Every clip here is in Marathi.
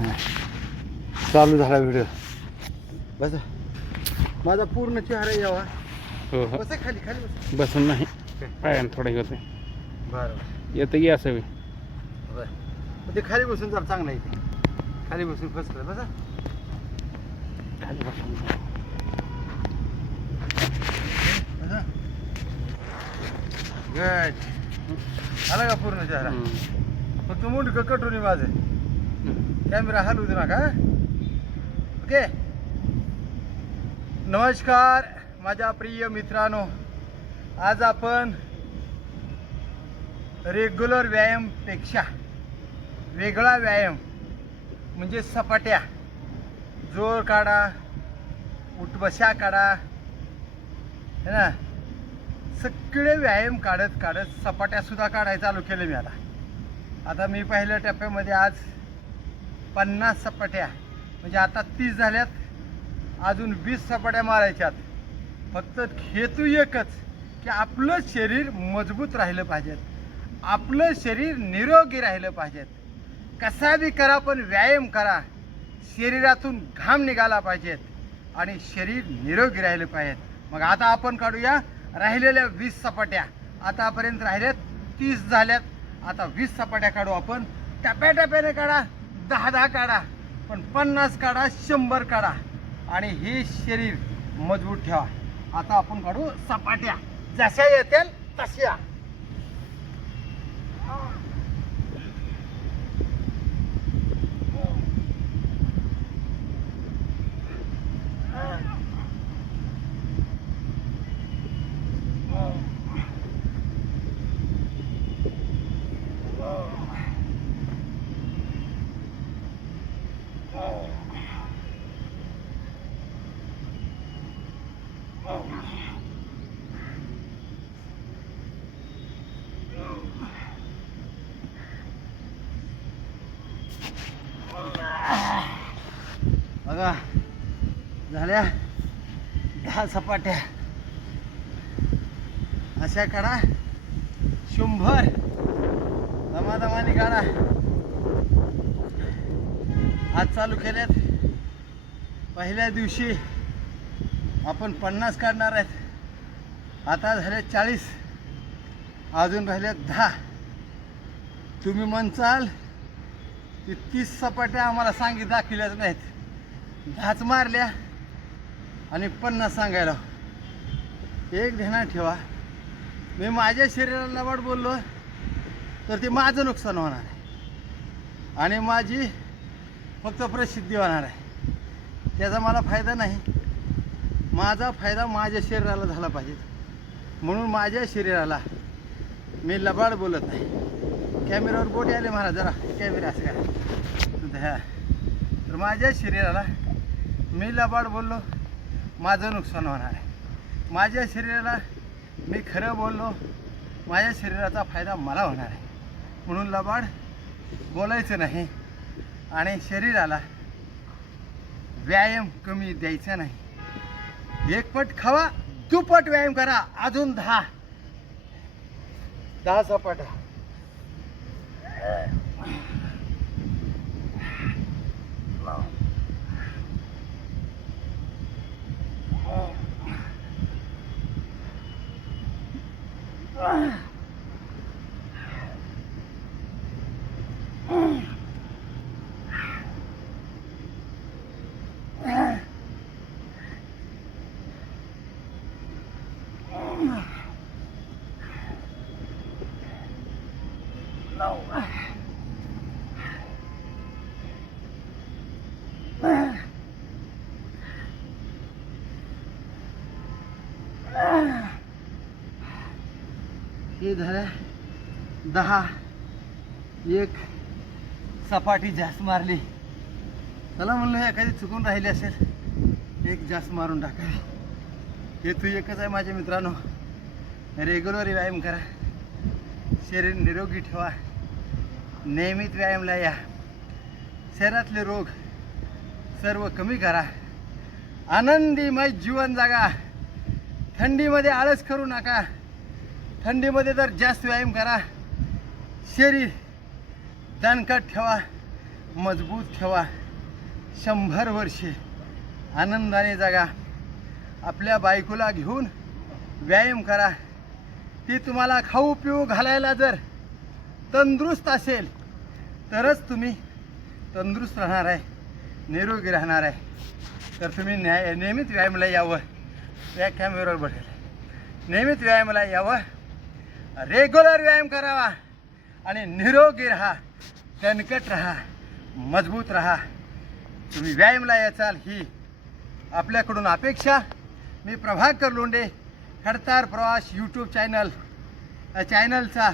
चालू झाला व्हिडिओ. बस माझा पूर्ण चेहरा यावा. हो हो बस खाली खाली बस. बसून नाही पायानं थोडं होते. बरं येतं की असावी. बरं ते खाली बसून जरा चांगलं आहे ते. खाली बसून फसलं बसा. खाली बसून गुड. आला का पूर्ण चेहरा. फक्त मुंडकं कटून माझं. कॅमेरा हलवू दे नका. ओके. नमस्कार माझ्या प्रिय मित्रांनो. आज आपण रेग्युलर व्यायामपेक्षा वेगळा व्यायाम म्हणजे सपाट्या, जोर काढा, उठबशा काढा, है ना, सगळे व्यायाम काढत काढत सपाट्या सुद्धा काढायला चालू केले मी. आता मी पहिल्या टप्प्यामध्ये आज 50 सपाट्या म्हणजे आता 30 झाल्यात. अजून 20 सपाट्या मारायच्यात. फक्त हेतू एकच की आपलं शरीर मजबूत राहिलं पाहिजे, आपलं शरीर निरोगी राहिलं पाहिजे. कसा बी करा पण व्यायाम करा. शरीरातून घाम निघाला पाहिजेत आणि शरीर निरोगी राहिलं पाहिजे. मग आता आपण काढूया राहिलेल्या 20 सपाट्या. आतापर्यंत राहिल्यात 30 झाल्यात. आता 20 सपाट्या काढू आपण. टप्प्याटप्प्याने काढा. 10-10 काढा, पण 50 काढा, 100 काढा आणि हे शरीर मजबूत ठेवा. आता आपण काढू सपाट्या जशा येतील तशा. बघा झाल्या 10 सपाट्या. अशा काढा 100. दमादमाने काढा. आज चालू केल्यात. पहिल्या दिवशी आपण 50 काढणार आहेत. आता झाले 40. अजून राहिल्यात 10. तुम्ही म्हणचाल की 30 सपाट्या आम्हाला दाखविल्याच नाहीत. 10च मारल्या आणि 50 सांगायला. एक ध्यानात ठेवा, मी माझ्या शरीराला वाट बोललो तर ते माझं नुकसान होणार आहे आणि माझी फक्त प्रसिद्धी होणार आहे. त्याचा मला फायदा नाही. माझा फायदा माझ्या शरीराला झाला पाहिजे. म्हणून माझ्या शरीराला मी लबाड बोलत नाही. कॅमेऱ्यावर बोट आले महाराज, जरा कॅमेरा असं करा. तर माझ्या शरीराला मी लबाड बोललो, माझं नुकसान होणार आहे. माझ्या शरीराला मी खरं बोललो, माझ्या शरीराचा फायदा मला होणार आहे. म्हणून लबाड बोलायचं नाही आणि शरीराला व्यायाम कमी द्यायचा नाही. एक पट खावा, दुप्पट व्यायाम करा. अजून 10 सपाट्या. हे झालं 10. एक सपाटी जास्त मारली. चला म्हणलं एखादी चुकून राहिली असेल, एक जास्त मारून टाकावी. हेतू एकच आहे माझ्या मित्रांनो, रेग्युलर व्यायाम करा, शरीर निरोगी ठेवा, नियमित व्यायामला या, शरीरातले रोग सर्व कमी करा, आनंदीमय जीवन जगा. थंडीमध्ये आळस करू नका. थंडीमध्ये तर जास्त व्यायाम करा. शरीर दणकट ठेवा. मजबूत ठेवा. 100 वर्षे आनंदाने जगा. आपल्या बायकोला घेऊन व्यायाम करा. ती तुम्हाला खाऊ पिऊ घालायला जर तंदुरुस्त असेल तरच तुम्ही तंदुरुस्त राहणार आहे, निरोगी राहणार आहे. तर तुम्ही नियमित व्यायामाला यावं. या कॅमेऱ्यावर बघेल, नियमित व्यायामाला यावं, रेग्युलर व्यायाम करावा आणि निरोगी राहा, दणकट राहा, मजबूत राहा. तुम्ही व्यायामाला याचाल ही आपल्याकडून अपेक्षा. मी प्रभाकर लोंढे, खडतार प्रवास यूट्यूब चॅनलचा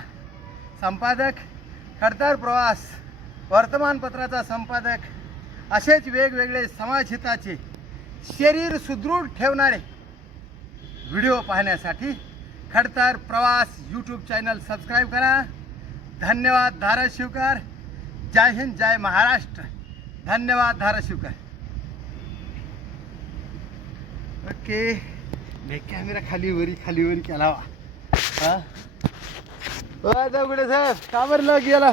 संपादक, खडतार प्रवास वर्तमानपत्राचा संपादक. असेच वेगवेगळे समाजहिताचे, शरीर सुदृढ ठेवणारे व्हिडिओ पाहण्यासाठी खडतार प्रवास यूट्यूब चॅनल सबस्क्राईब करा. धन्यवाद धाराशिवकर. जय हिंद, जय महाराष्ट्र. धन्यवाद धाराशिवकर. ओके, मी कॅमेरा खालीवरी केला. हा दगडे साहेब, का बरं गेला?